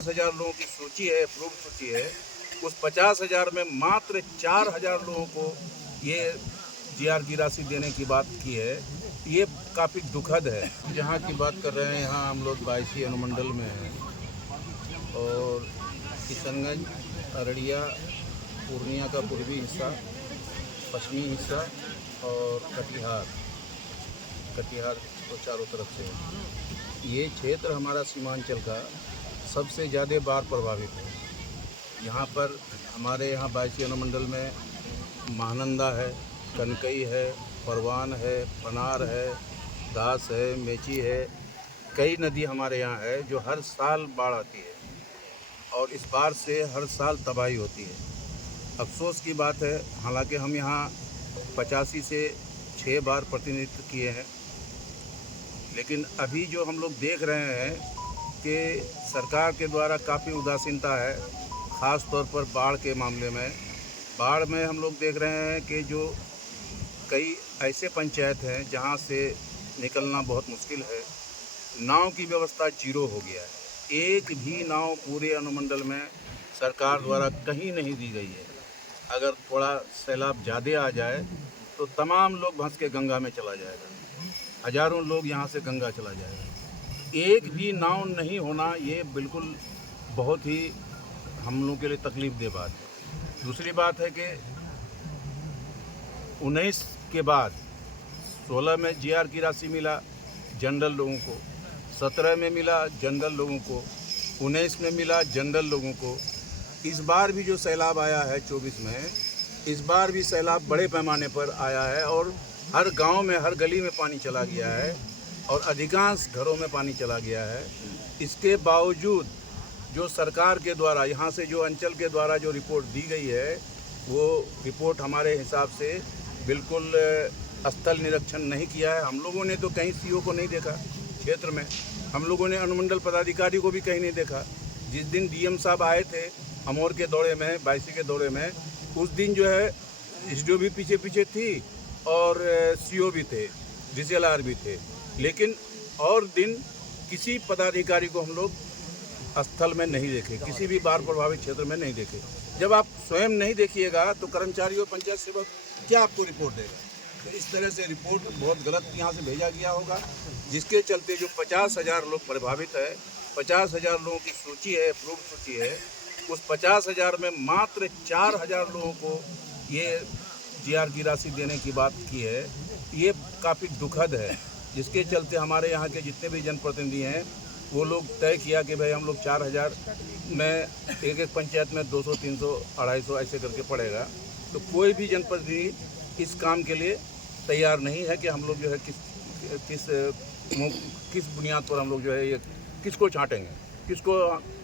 50,000 लोगों की सूची है, अप्रूव सूची है। उस 50,000 में मात्र 4,000 लोगों को ये जीआर की राशि देने की बात की है। ये काफ़ी दुखद है। जहाँ की बात कर रहे हैं, यहाँ हम लोग 22 अनुमंडल में हैं और किशनगंज, अररिया, पूर्णिया का पूर्वी हिस्सा, पश्चिमी हिस्सा और कटिहार तो चारों तरफ से है। ये क्षेत्र हमारा सीमांचल का सबसे ज़्यादा बाढ़ प्रभावित है। यहाँ पर हमारे यहाँ 22 अनुमंडल में महानंदा है, कनकई है, परवान है, पनार है, दास है, मेची है। कई नदी हमारे यहाँ है जो हर साल बाढ़ आती है और इस बाढ़ से हर साल तबाही होती है। अफसोस की बात है, हालांकि हम यहाँ 85 से 6 बार प्रतिनिधित्व किए हैं, लेकिन अभी जो हम लोग देख रहे हैं कि सरकार के द्वारा काफ़ी उदासीनता है, ख़ास तौर पर बाढ़ के मामले में। बाढ़ में हम लोग देख रहे हैं कि जो कई ऐसे पंचायत हैं जहां से निकलना बहुत मुश्किल है। नाव की व्यवस्था जीरो हो गया है। एक भी नाव पूरे अनुमंडल में सरकार द्वारा कहीं नहीं दी गई है। अगर थोड़ा सैलाब ज़्यादा आ जाए तो तमाम लोग भंस के गंगा में चला जाएगा, हज़ारों लोग यहाँ से गंगा चला जाएगा। एक भी नाव नहीं होना ये बिल्कुल बहुत ही हम लोगों के लिए तकलीफ दे बात है। दूसरी बात है कि 19 के बाद 16 में जीआर की राशि मिला जनरल लोगों को, 17 में मिला जनरल लोगों को, 19 में मिला जनरल लोगों को। इस बार भी जो सैलाब आया है 24 में, इस बार भी सैलाब बड़े पैमाने पर आया है और हर गांव में, हर गली में पानी चला गया है और अधिकांश घरों में पानी चला गया है। इसके बावजूद जो सरकार के द्वारा, यहाँ से जो अंचल के द्वारा जो रिपोर्ट दी गई है, वो रिपोर्ट हमारे हिसाब से बिल्कुल स्थल निरीक्षण नहीं किया है। हम लोगों ने तो कहीं सीओ को नहीं देखा क्षेत्र में, हम लोगों ने अनुमंडल पदाधिकारी को भी कहीं नहीं देखा। जिस दिन डीएम साहब आए थे अमौर के दौरे में, 22 के दौरे में, उस दिन जो है एसडीओ भी पीछे पीछे थी और सीओ भी थे, डीसीएलआर भी थे, लेकिन और दिन किसी पदाधिकारी को हम लोग स्थल में नहीं देखे, किसी भी बाढ़ प्रभावित क्षेत्र में नहीं देखे। जब आप स्वयं नहीं देखिएगा तो कर्मचारियों, पंचायत सेवक क्या आपको रिपोर्ट देगा? तो इस तरह से रिपोर्ट बहुत गलत यहाँ से भेजा गया होगा, जिसके चलते जो 50,000 लोग प्रभावित है, 50,000 लोगों की सूची है, अप्रूव सूची है। उस 50,000 में मात्र 4,000 लोगों को ये जीआर की राशि देने की बात की है। ये काफ़ी दुखद है, जिसके चलते हमारे यहाँ के जितने भी जनप्रतिनिधि हैं वो लोग तय किया कि भाई हम लोग 4,000 में एक पंचायत में 200, 300, 250 ऐसे करके पड़ेगा। तो कोई भी जनप्रतिनिधि इस काम के लिए तैयार नहीं है कि हम लोग जो है किस बुनियाद पर हम लोग जो है ये किसको छांटेंगे, किसको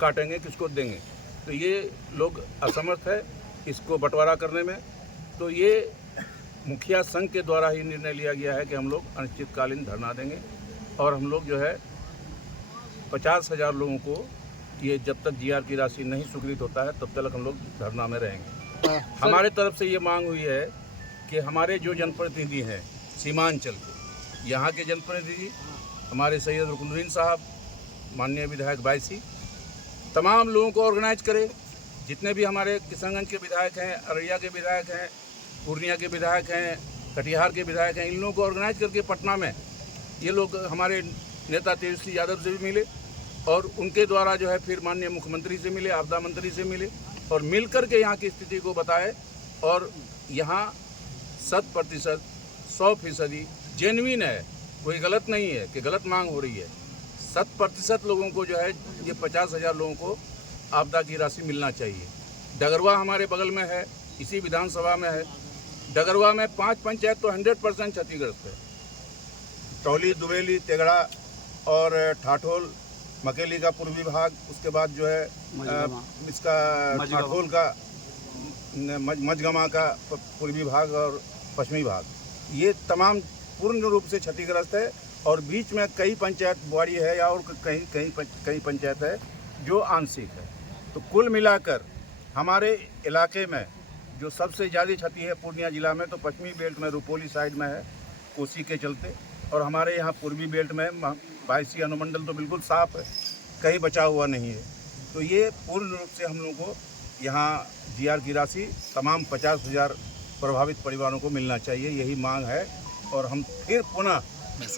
काटेंगे, किसको देंगे। तो ये लोग असमर्थ है इसको बंटवारा करने में। तो ये मुखिया संघ के द्वारा ही निर्णय लिया गया है कि हम लोग अनिश्चितकालीन धरना देंगे और हम लोग जो है 50,000 लोगों को ये जब तक जीआर की राशि नहीं स्वीकृत होता है तब तक हम लोग धरना में रहेंगे। हमारे तरफ से ये मांग हुई है कि हमारे जो जनप्रतिनिधि हैं सीमांचल के, यहाँ के जनप्रतिनिधि हमारे सैयद रुकनुद्दीन साहब, माननीय विधायक 22, तमाम लोगों को ऑर्गेनाइज करें। जितने भी हमारे किशनगंज के विधायक हैं, अररिया के विधायक हैं, पूर्णिया के विधायक हैं, कटिहार के विधायक हैं, इन लोगों को ऑर्गेनाइज करके पटना में ये लोग हमारे नेता तेजस्वी यादव से भी मिले और उनके द्वारा जो है फिर माननीय मुख्यमंत्री से मिले, आपदा मंत्री से मिले और मिल कर के यहाँ की स्थिति को बताए। और यहाँ 100% 100% जेन्युइन है, कोई गलत नहीं है कि गलत मांग हो रही है। 100% लोगों को जो है ये 50,000 लोगों को आपदा की राशि मिलना चाहिए। डगरवा हमारे बगल में है, इसी विधानसभा में है। डगरवा में 5 पंचायत तो 100% क्षतिग्रस्त है। टौली, दुबेली, तेगड़ा और ठाठोल, मकेली का पूर्वी भाग, उसके बाद जो है इसका ठाठोल का, मझगमा का पूर्वी भाग और पश्चिमी भाग, ये तमाम पूर्ण रूप से क्षतिग्रस्त है। और बीच में कई पंचायत बुआड़ी है या और कई पंचायत है जो आंशिक है। तो कुल मिलाकर हमारे इलाके में जो सबसे ज़्यादा क्षति है पूर्णिया जिला में, तो पश्चिमी बेल्ट में रुपोली साइड में है कोसी के चलते, और हमारे यहाँ पूर्वी बेल्ट में 22 अनुमंडल तो बिल्कुल साफ है, कहीं बचा हुआ नहीं है। तो ये पूर्ण रूप से हम लोगों को यहाँ जीआर की राशि तमाम 50,000 प्रभावित परिवारों को मिलना चाहिए, यही मांग है। और हम फिर पुनः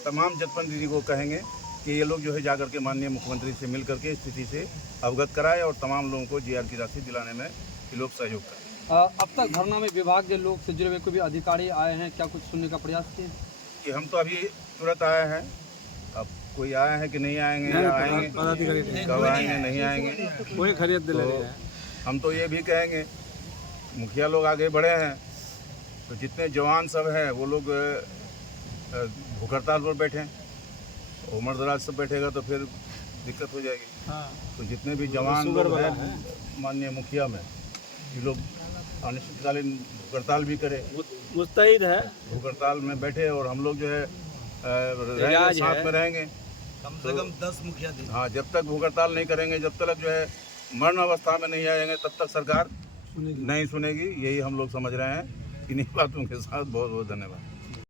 तमाम जनप्रतिनिधि को कहेंगे कि ये लोग जो है जाकर के माननीय मुख्यमंत्री से मिल करके स्थिति से अवगत कराए और तमाम लोगों को जीआर की राशि दिलाने में ये लोग सहयोग करें। अब तक धरना में विभाग के लोग से जुड़े हुए कोई भी अधिकारी आए हैं, क्या कुछ सुनने का प्रयास किए? कि हम तो अभी तुरंत आए हैं, अब कोई आया है कि नहीं आएंगे, या आएंगे कब आएंगे नहीं आएंगे, कोई खरीद तो हम तो ये भी कहेंगे मुखिया लोग आगे बढ़े हैं, तो जितने जवान सब हैं वो लोग भूख हड़ताल पर बैठे हैं, उम्र दराज सब बैठेगा तो फिर दिक्कत हो जाएगी। तो जितने भी जवान लोग हैं माननीय मुखिया में, ये लोग अनिश्चितकालीन भूख हड़ताल भी करे, मुस्तैद है, भूख हड़ताल में बैठे और हम लोग जो है रहेंगे, साथ में रहेंगे कम से कम 10 मुखिया थे। हाँ, जब तक भूख हड़ताल नहीं करेंगे, जब तक जो है मरण अवस्था में नहीं आएंगे, तब तक सरकार नहीं सुनेगी। यही हम लोग समझ रहे हैं। इन्हीं बातों के साथ बहुत बहुत धन्यवाद।